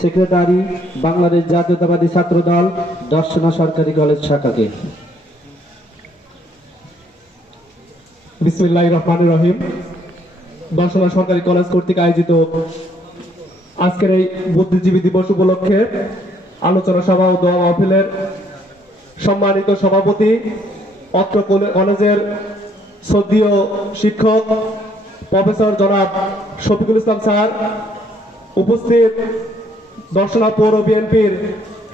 Secretary, Bangladesh জাতীয়তাবাদী ছাত্র দল দর্শনা সরকারি কলেজ শাখাকে। বিসমিল্লাহ রহমান রহিম। দর্শনা সরকারি কলেজ কর্তৃক আয়োজিত আজকের এই বুদ্ধিজীবী দিবস উপলক্ষে আলোচনা সভা ও দোয়া মাহফিলের সম্মানিত সভাপতি, অত্র কলে- কলেজের শ্রদ্ধীয় শিক্ষক, প্রফেসর জনাব শফিকুল ইসলাম স্যার, উপস্থিত দর্শনা পৌর বিএনপির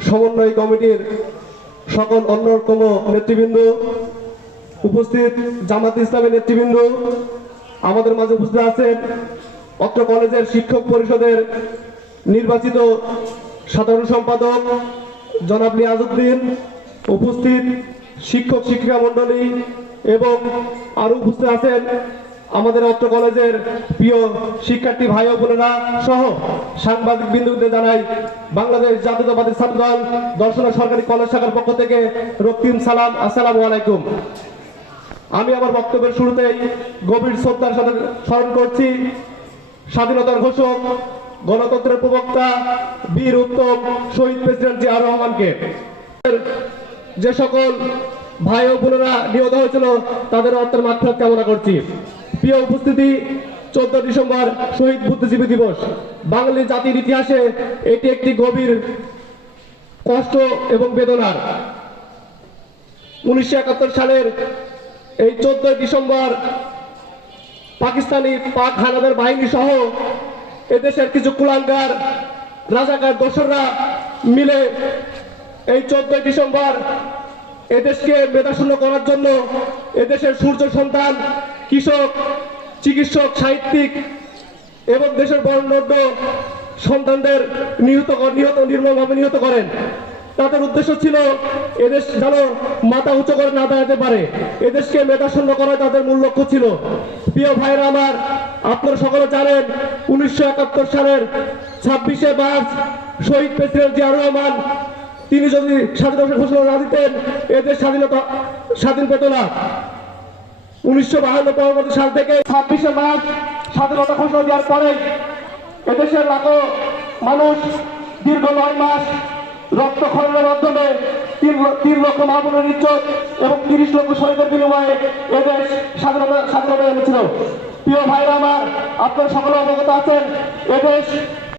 সমন্বয় কমিটির সকল অন্যতম নেতৃবৃন্দ, উপস্থিত জামাত ইসলামের নেতৃবৃন্দ, আমাদের মাঝে উপস্থিত আছেন অত্র কলেজের শিক্ষক পরিষদের নির্বাচিত সাধারণ সম্পাদক জনাব নিয়াজউদ্দিন, উপস্থিত শিক্ষক শিক্ষিকা মণ্ডলী এবং আরও উপস্থিত আছেন আমাদের অত্র কলেজের প্রিয় শিক্ষার্থী ভাই ও বোনেরা সহ সাংবাদিক বিন্দুতে জানাই, বাংলাদেশ জাতীয়তাবাদী ছাত্র দল, দর্শনা সরকারি কলেজ শাখার পক্ষ থেকে রক্তিম সালাম, আসসালামু আলাইকুম। আমি আমার বক্তব্যের শুরুতেই গভীর শ্রদ্ধার সাথে স্মরণ করছি, স্বাধীনতার ঘোষক, গণতন্ত্রের প্রবক্তা, বীর উত্তম শহীদ প্রেসিডেন্ট জিয়া রহমানকে। যে সকল ভাই ও বোনেরা নিহত হয়েছিল, তাদের অর্থের মাত্রা কামনা করছি। প্রিয় উপস্থিতি, চোদ্দ ডিসেম্বর শহীদ বুদ্ধিজীবী দিবস। বাঙালি জাতির ইতিহাসে এটি একটি গভীর কষ্ট এবং বেদনার। উনিশশো একাত্তর সালের এই চোদ্দই ডিসেম্বর পাকিস্তানি পাক হানাদার বাহিনী সহ এদেশের কিছু কুলাঙ্গার, রাজাকার, দোসররা মিলে এই চোদ্দই ডিসেম্বর এদেশকে মেধাশূন্য করার জন্য এদেশের সূর্য সন্তান কৃষক, চিকিৎসক, সাহিত্যিক এবং দেশের বর্ণাঢ্য সন্তানদের নিহত নিহত, নির্মমভাবে নিহত করেন। তাদের উদ্দেশ্য ছিল, এদেশ যেন মাথা উঁচু করে না দাঁড়াতে পারে। এদেশকে মেধাশূন্য করা তাদের মূল লক্ষ্য ছিল। প্রিয় ভাইরা আমার, আপনারা সকলে জানেন, উনিশশো একাত্তর সালের ছাব্বিশে মার্চ শহীদ প্রেসিডেন্ট জিয়াউর রহমান, তিনি যদি স্বাধীনতা ঘোষণা না দিতেন এদের স্বাধীনতা স্বাধীন পেত না। উনিশশো বাহান্ন সাল থেকে ছাব্বিশে মার্চ স্বাধীনতা ঘোষণা দেওয়ার পরে এদেশের লাখো মানুষ দীর্ঘ নয় মাস রক্তক্ষরণের মাধ্যমে তিন তিন লক্ষ মাহবুবের ইজ্জত এবং তিরিশ লক্ষ শহীদের বিনিময়ে এদেশ স্বাধীনতা স্বাধীনতা এনেছিল। প্রিয় ভাইরা আমার, আপনারা সকলে অবগত আছেন এদেশ